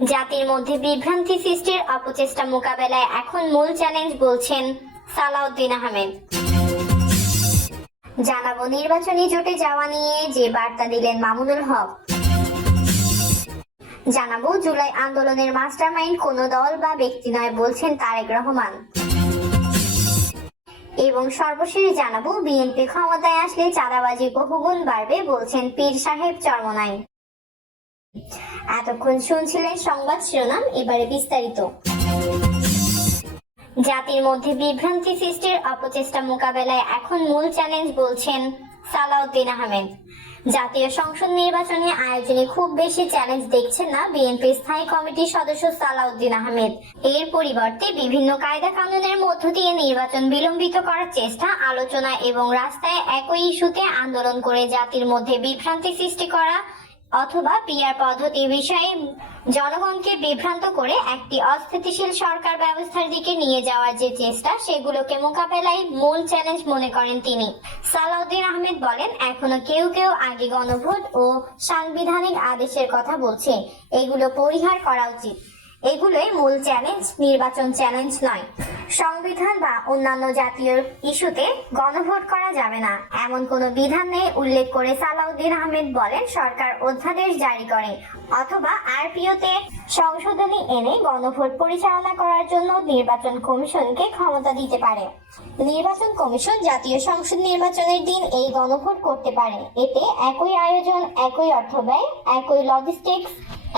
জাতির মধ্যে বিভ্রান্তি সৃষ্টির অপচেষ্টা মোকাবেলায় এখন মূল চ্যালেঞ্জ বলছেন সালাউদ্দিন আহমেদ। জানাবো নির্বাচনী জোটে যাওয়া নিয়ে যে বার্তা দিলেন মামুনুল হক। জানাবো জুলাই আন্দোলনের মাস্টারমাইন্ড কোনো দল বা ব্যক্তি নয় বলছেন তারেক রহমান। এবং সর্বশেষ জানাবো বিএনপি ক্ষমতায় আসলে চাঁদাবাজি বহুগুণ বাড়বে বলছেন পীর সাহেব চরমনাই। এতক্ষণ শুনছিলেন সংবাদ শিরোনাম, এবারে বিস্তারিত। জাতির মধ্যে বিভ্রান্তি সৃষ্টির অপচেষ্টা মোকাবেলায় এখন মূল চ্যালেঞ্জ বলছেন সালাউদ্দিন আহমেদ। জাতীয় সংসদ নির্বাচনে আয়োজনে খুব বেশি চ্যালেঞ্জ দেখছেন না বিএনপি স্থায়ী কমিটির সদস্য সালাউদ্দিন আহমেদ। এর পরিবর্তে বিভিন্ন কায়দা কানুনের মধ্য দিয়ে নির্বাচন বিলম্বিত করার চেষ্টা, আলোচনা এবং রাস্তায় একই ইস্যুতে আন্দোলন করে জাতির মধ্যে বিভ্রান্তি সৃষ্টি করা অথবা পিআর পদ্ধতির বিষয়ে জনগণকে বিভ্রান্ত করে একটি অস্থিতিশীল সরকার ব্যবস্থার দিকে নিয়ে যাওয়ার যে চেষ্টা, সেগুলোকে মোকাবেলায় মূল চ্যালেঞ্জ মনে করেন তিনি। সালাউদ্দিন আহমেদ বলেন, এখনো কেউ কেউ আগে গণভোট ও সাংবিধানিক আদেশের কথা বলছে, এগুলো পরিহার করা উচিত। এগুলোই মূল চ্যালেঞ্জ, নির্বাচন চ্যালেঞ্জ নয়। সংবিধান বা অন্যান্য জাতীয় ইস্যুতে গণভোট করা যাবে না, এমন কোনো বিধান নেই উল্লেখ করে সালাউদ্দিন আহমেদ বলেন, সরকার অধ্যাদেশ জারি করে অথবা আরপিওতে সংশোধনী এনে গণভোট পরিচালনা করার জন্য নির্বাচন কমিশনকে ক্ষমতা দিতে পারে। নির্বাচন কমিশন জাতীয় সংসদ নির্বাচনের দিন এই গণভোট করতে পারে। এতে একই আয়োজন, একই অর্থ ব্যয়, একই লজিস্টিক্স,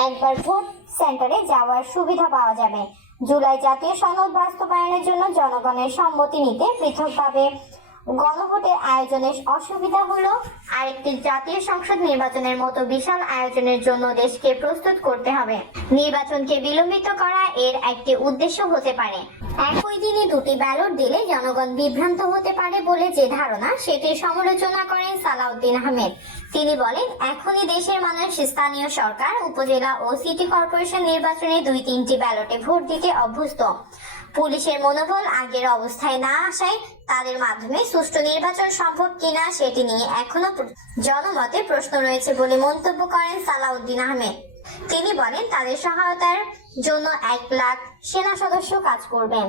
একবার ভোট সেন্টারে যাওয়ার সুবিধা পাওয়া যাবে। জুলাই জাতীয় সনদ বাস্তবায়নের জন্য জনগণের সম্মতি নিতে পৃথকভাবে গণভোটের আয়োজনের অসুবিধা হলো আরেকটি জাতীয় সংসদ নির্বাচনের মতো বিশাল আয়োজনের জন্য দেশকে প্রস্তুত করতে হবে। নির্বাচনকে বিলম্বিত করা এর একটি উদ্দেশ্য হতে পারে। একই দিনে দুটি ব্যালট দিলে জনগণ বিভ্রান্ত হতে পারে বলে যে ধারণা, সেটির সমালোচনা করেন সালাউদ্দিন আহমেদ। তিনি বলেন, এখনই দেশের মানুষ স্থানীয় সরকার, উপজেলা ও সিটি কর্পোরেশন নির্বাচনে 2-3টি ব্যালটে ভোট দিতে অভ্যস্ত। পুলিশের মনোবল আগের অবস্থায় না আসায় তাদের মাধ্যমে সুষ্ঠু নির্বাচন সম্ভব কিনা সেটি নিয়ে এখনো জনমতে প্রশ্ন রয়েছে বলে মন্তব্য করেন সালাউদ্দিন আহমেদ। তিনি বলেন, তাদের সহায়তার জন্য 1 লাখ সেনা সদস্য কাজ করবেন।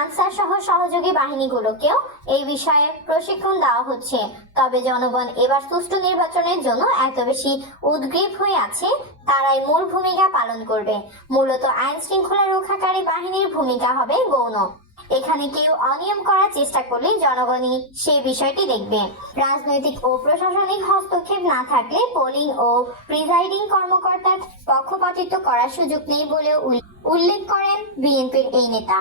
আনসার সহ সহযোগী বাহিনীগুলোকেও এই বিষয়ে প্রশিক্ষণ দেওয়া হচ্ছে। তবে জনগণ এবার সুষ্ঠু নির্বাচনের জন্য এত বেশি উদ্গ্রীব হয়ে আছে, তারাই মূল ভূমিকা পালন করবে। মূলত আইন শৃঙ্খলা রক্ষাকারী বাহিনীর ভূমিকা হবে গৌণ। এখানে কেউ অনিয়ম করার চেষ্টা করলে জনগণই সেই বিষয়টি দেখবে। রাজনৈতিক ও প্রশাসনিক হস্তক্ষেপ না থাকলে পোলিং ও প্রিজাইডিং কর্মকর্তার পক্ষপাতিত্ব করার সুযোগ নেই বলেও উল্লেখ করেন বিএনপির এই নেতা।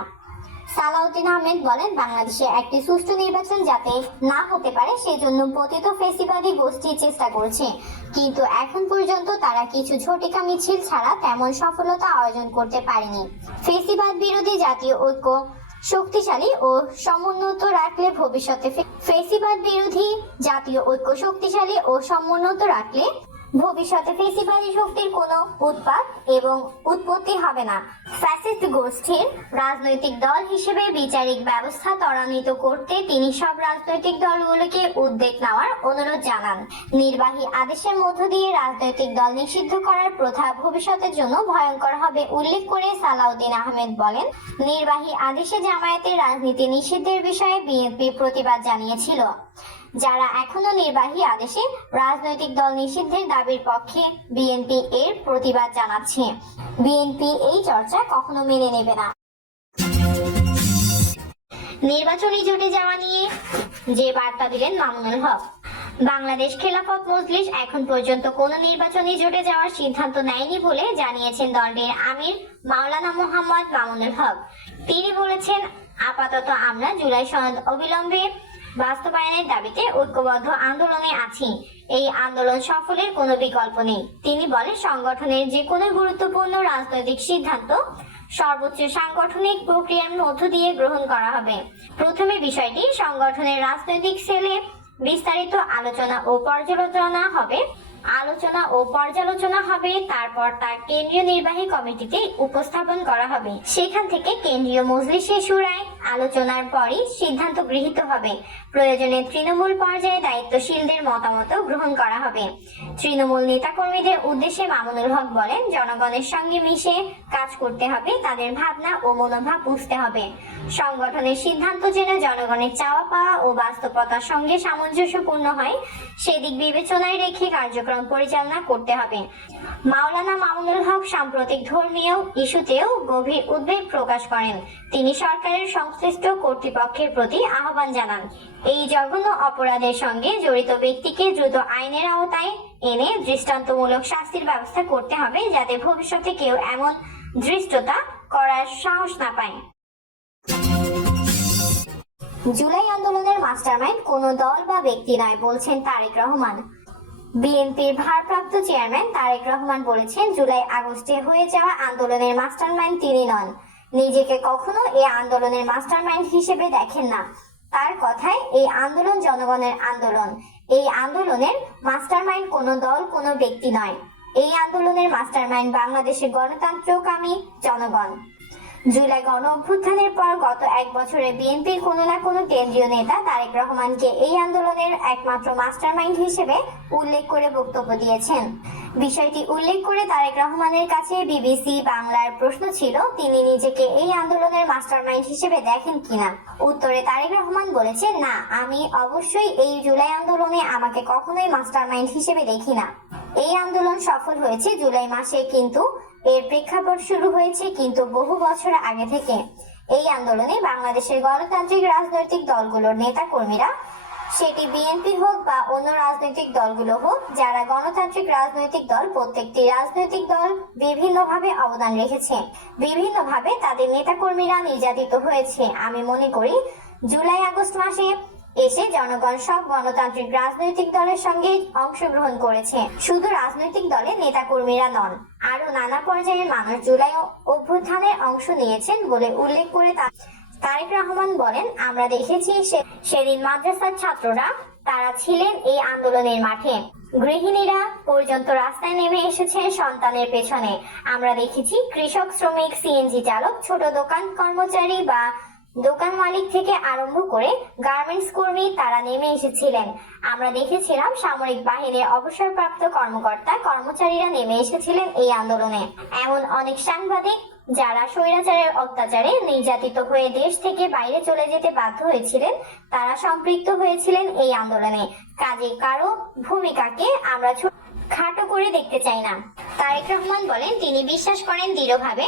সালাউদ্দিন আহমেদ বলেন, বাংলাদেশে একটি সুষ্ঠু নির্বাচন যাতে না হতে পারে সেজন্য পতিত ফ্যাসিবাদী গোষ্ঠী চেষ্টা করছে, কিন্তু এখন পর্যন্ত তারা কিছু ঝটিকা মিছিল ছাড়া তেমন সফলতা অর্জন করতে পারেনি। ফ্যাসিবাদ বিরোধী জাতীয় ঐক্য শক্তিশালী ও সমুন্নত রাখলে ভবিষ্যতে ফ্যাসিবাদ বিরোধী জাতীয় ঐক্য শক্তিশালী ও সমুন্নত রাখলে ভবিষ্যতে ফ্যাসিবাদী শক্তির কোনো উৎপাত এবং উৎপত্তি হবে না। ফ্যাসিস্ট গোষ্ঠীর রাজনৈতিক দল হিসেবে বিচারিক ব্যবস্থা ত্বরান্বিত করতে তিনি সব রাজনৈতিক দলগুলোকে উদ্যোগ নেওয়ার অনুরোধ জানান। নির্বাহী আদেশের মধ্য দিয়ে রাজনৈতিক দল নিষিদ্ধ করার প্রথা ভবিষ্যতের জন্য ভয়ঙ্কর হবে উল্লেখ করে সালাউদ্দিন আহমেদ বলেন, নির্বাহী আদেশে জামায়াতের রাজনীতি নিষিদ্ধের বিষয়ে বিএনপি প্রতিবাদ জানিয়েছিল। যারা এখনো নির্বাহী আদেশে রাজনৈতিক দল নিষিদ্ধের দাবির পক্ষে, বিএনপি এর প্রতিবাদ জানাচ্ছে। বিএনপি এই চর্চা কখনো মেনে নেবে না। নির্বাচনী জোটে যাওয়া নিয়ে যে বার্তা দিলেন মামুনুল হক। বাংলাদেশ খেলাফত মজলিস এখন পর্যন্ত কোনো নির্বাচনী জোটে যাওয়ার সিদ্ধান্ত নেয়নি বলে জানিয়েছেন দলটির আমির মাওলানা মোহাম্মদ মামুনুল হক। তিনি বলেছেন, আপাতত আমরা জুলাই সনদ অবিলম্বে বাস্তবায়নের দাবিতে ঐক্যবদ্ধ আন্দোলনে আছি। এই আন্দোলন সফলের কোনো বিকল্প নেই। তিনি বলেন, সংগঠনের যে কোনো গুরুত্বপূর্ণ রাজনৈতিক সিদ্ধান্ত সর্বোচ্চ সাংগঠনিক প্রক্রিয়ার মধ্য দিয়ে গ্রহণ করা হবে। প্রথমে বিষয়টি সংগঠনের রাজনৈতিক সেলে বিস্তারিত আলোচনা ও পর্যালোচনা হবে। তারপর তা কেন্দ্রীয় নির্বাহী কমিটিতে উপস্থাপন করা হবে। সেখান থেকে কেন্দ্রীয় মজলিসে শুরায় আলোচনার পরই সিদ্ধান্ত গৃহীত হবে। প্রয়োজনে তৃণমূল পর্যায়ে দায়িত্বশীলদের মতামত গ্রহণ করা হবে। তৃণমূল নেতাকর্মীদের উদ্দেশ্যে মামুনুল হক বলেন, জনগণের সঙ্গে মিশে কাজ করতে হবে, তাদের ভাবনা ও মনোভাব বুঝতে হবে। সংগঠনের সিদ্ধান্ত যেন জনগণের চাওয়া পাওয়া ও বাস্তবতার সঙ্গে সামঞ্জস্যপূর্ণ হয়, সেদিক বিবেচনায় রেখে কার্যক্রম পরিচালনা করতে হবে। মাওলানা মামুনুল হক সাম্প্রতিক ধর্মীয় ইস্যুতেও গভীর উদ্বেগ প্রকাশ করেন। তিনি সরকারের সংশ্লিষ্ট কর্তৃপক্ষের প্রতি আহ্বান জানান, এই জঘন্য অপরাধের সঙ্গে জড়িত ব্যক্তিকে দ্রুত আইনের আওতায় এনে দৃষ্টান্তমূলক শাস্তির ব্যবস্থা করতে হবে, যাতে ভবিষ্যতে কেউ এমন ধৃষ্টতা করার সাহস না পায়। জুলাই আন্দোলনের মাস্টারমাইন্ড কোনো দল বা ব্যক্তি নয় বলছেন তারেক রহমান। বিএনপির ভারপ্রাপ্ত চেয়ারম্যান তারেক রহমান বলেছেন, জুলাই আগস্টে হয়ে যাওয়া আন্দোলনের মাস্টারমাইন্ড তিনি নন। নিজেকে কখনো এই আন্দোলনের মাস্টারমাইন্ড হিসেবে দেখেন না। তার কথায়, এই আন্দোলন জনগণের আন্দোলন। এই আন্দোলনের মাস্টারমাইন্ড কোনো দল, কোনো ব্যক্তি নয়। এই আন্দোলনের মাস্টারমাইন্ড বাংলাদেশের গণতন্ত্রকামী জনগণ। জুলাই গণ অভ্যুত্থানের পর গত এক বছরে বিএনপির কোনো না কোনো কেন্দ্রীয় নেতা তারেক রহমানকে এই আন্দোলনের একমাত্র মাস্টারমাইন্ড হিসেবে উল্লেখ করে বক্তব্য দিয়েছেন। বিষয়টি উল্লেখ করে তারেক রহমানের কাছে বিবিসি বাংলার প্রশ্ন ছিল, তিনি নিজেকে এই আন্দোলনের মাস্টারমাইন্ড হিসেবে দেখেন কিনা। উত্তরে তারেক রহমান বলেছেন, না, আমি অবশ্যই এই জুলাই আন্দোলনে আমাকে কখনোই মাস্টারমাইন্ড হিসেবে দেখি না। এই আন্দোলন সফল হয়েছে জুলাই মাসে, কিন্তু এর প্রেক্ষাপট শুরু হয়েছে কিন্তু বহু বছর আগে থেকে। এই আন্দোলনে বাংলাদেশের গণতান্ত্রিক রাজনৈতিক দলগুলোর নেতা কর্মীরা, সেটি বিএনপি হোক বা অন্য রাজনৈতিক দলগুলো হোক, যারা গণতান্ত্রিক রাজনৈতিক দল, প্রত্যেকটি রাজনৈতিক দল বিভিন্নভাবে অবদান রেখেছে। বিভিন্নভাবে তাদের নেতা কর্মীরা নির্যাতিত হয়েছে। আমি মনে করি জুলাই আগস্ট মাসে এসে জনগণ সব গণতান্ত্রিক রাজনৈতিক দলের সঙ্গে অংশগ্রহণ করেছে। শুধু রাজনৈতিক দলের নেতাকর্মীরা নন, আরো নানা পর্যায়ের মানুষ জুলাই অভ্যুত্থানের অংশ নিয়েছেন বলে উল্লেখ করে তারেক রহমান বলেন, আমরা দেখেছি সেদিন মাদ্রাসার ছাত্ররা, তারা ছিলেন এই আন্দোলনের মাঠে। গৃহিণীরা পর্যন্ত রাস্তায় নেমে এসেছে সন্তানের পেছনে। আমরা দেখেছি কৃষক, শ্রমিক, সিএনজি চালক, ছোট দোকান কর্মচারী বা দোকান মালিক থেকে আরম্ভ করে গার্মেন্টস কর্মী, তারা নেমে এসেছিলেন। আমরা দেখেছিলাম সামরিক বাহিনীর অবসরপ্রাপ্ত কর্মকর্তা কর্মচারীরা নেমে এসেছিলেন এই আন্দোলনে। এমন অনেক সাংবাদিক যারা স্বৈরাচারের অত্যাচারে নির্যাতিত হয়ে দেশ থেকে বাইরে চলে যেতে বাধ্য হয়েছিলেন, তারা সম্পৃক্ত হয়েছিলেন এই আন্দোলনে। কাজে কারো ভূমিকাকে আমরা খাটো করে দেখতে চাই না। তারেক রহমান বলেন, তিনি বিশ্বাস করেন দৃঢ়ভাবে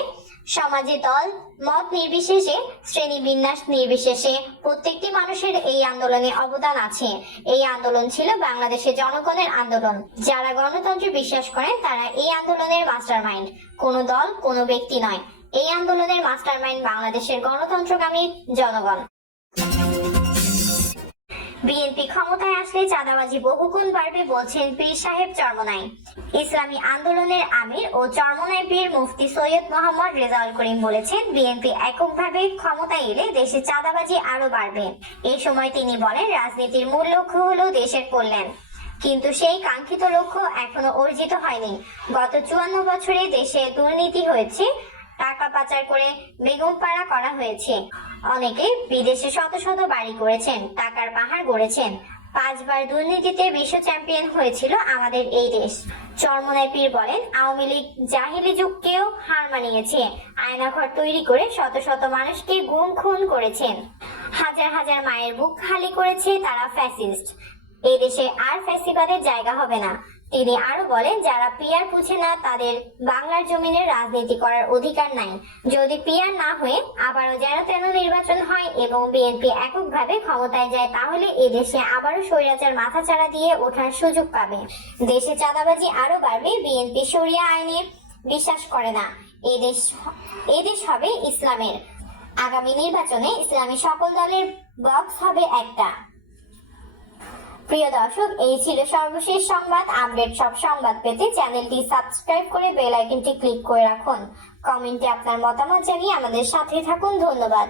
সমাজে দল মত নির্বিশেষে, শ্রেণী বিন্যাস নির্বিশেষে প্রত্যেকটি মানুষের এই আন্দোলনে অবদান আছে। এই আন্দোলন ছিল বাংলাদেশের জনগণের আন্দোলন। যারা গণতন্ত্রে বিশ্বাস করেন তারা এই আন্দোলনের মাস্টারমাইন্ড, কোনো দল, কোনো ব্যক্তি নয়। এই আন্দোলনের মাস্টারমাইন্ড বাংলাদেশের গণতন্ত্রকামী জনগণ। বিএনপি ক্ষমতায় আসলে চাঁদাবাজি বহুগুণ বাড়বে বলছেন পীর সাহেব চরমনাই। ইসলামী আন্দোলনের আমির ও চরমনাই পীর মুফতি সৈয়দ মোহাম্মদ রেজাউল করিম বলেছেন, বিএনপি এককভাবে ক্ষমতায় এলে দেশে চাঁদাবাজি আরো বাড়বে। এই সময় তিনি বলেন, রাজনীতির মূল লক্ষ্য হলো দেশের কল্যাণ, কিন্তু সেই কাঙ্ক্ষিত লক্ষ্য এখনো অর্জিত হয়নি। গত 54 বছরে দেশে দুর্নীতি হয়েছে, টাকা পাচার করে বেগমপাড়া করা হয়েছে। অনেকে বিদেশে শত শত বাড়ি করেছেন, টাকার পাহাড় গড়েছেন। 5 বার দুর্নীতিতে বিশ্ব চ্যাম্পিয়ন হয়েছিল আমাদের এই দেশ। চরমনাই পীর বলেন, আওয়ামী লীগ জাহিলি যুগকেও হার মানিয়েছে। আয়নাঘর তৈরি করে শত শত মানুষকে গুম খুন করেছেন। হাজার হাজার মায়ের বুক খালি করেছে তারা ফ্যাসিস্ট। এই দেশে আর ফ্যাসিবাদের জায়গা হবে না। তিনি আরো বলেন, যারা পিয়ার পুছে না তাদের বাংলার জমিনে রাজনীতি করার অধিকার নাই। যদি পিয়ার না হয়ে আবারও যেন তেন নির্বাচন হয় এবং বিএনপি এককভাবে ক্ষমতায় যায়, তাহলে এদেশে আবারও স্বৈরাচার মাথাচাড়া দিয়ে ওঠার সুযোগ পাবে। দেশে চাঁদাবাজি আরো বাড়বে। বিএনপি শরিয়া আইনে বিশ্বাস করে না। এদেশ হবে ইসলামের। আগামী নির্বাচনে ইসলামী সকল দলের বক্স হবে একটা। প্রিয় দর্শক, এই ছিল সর্বশেষ সংবাদ। আপডেট সব সংবাদ পেতে চ্যানেলটি সাবস্ক্রাইব করে বেল আইকনটি ক্লিক করে রাখুন। কমেন্টে আপনার মতামত জানিয়ে আমাদের সাথে থাকুন। ধন্যবাদ।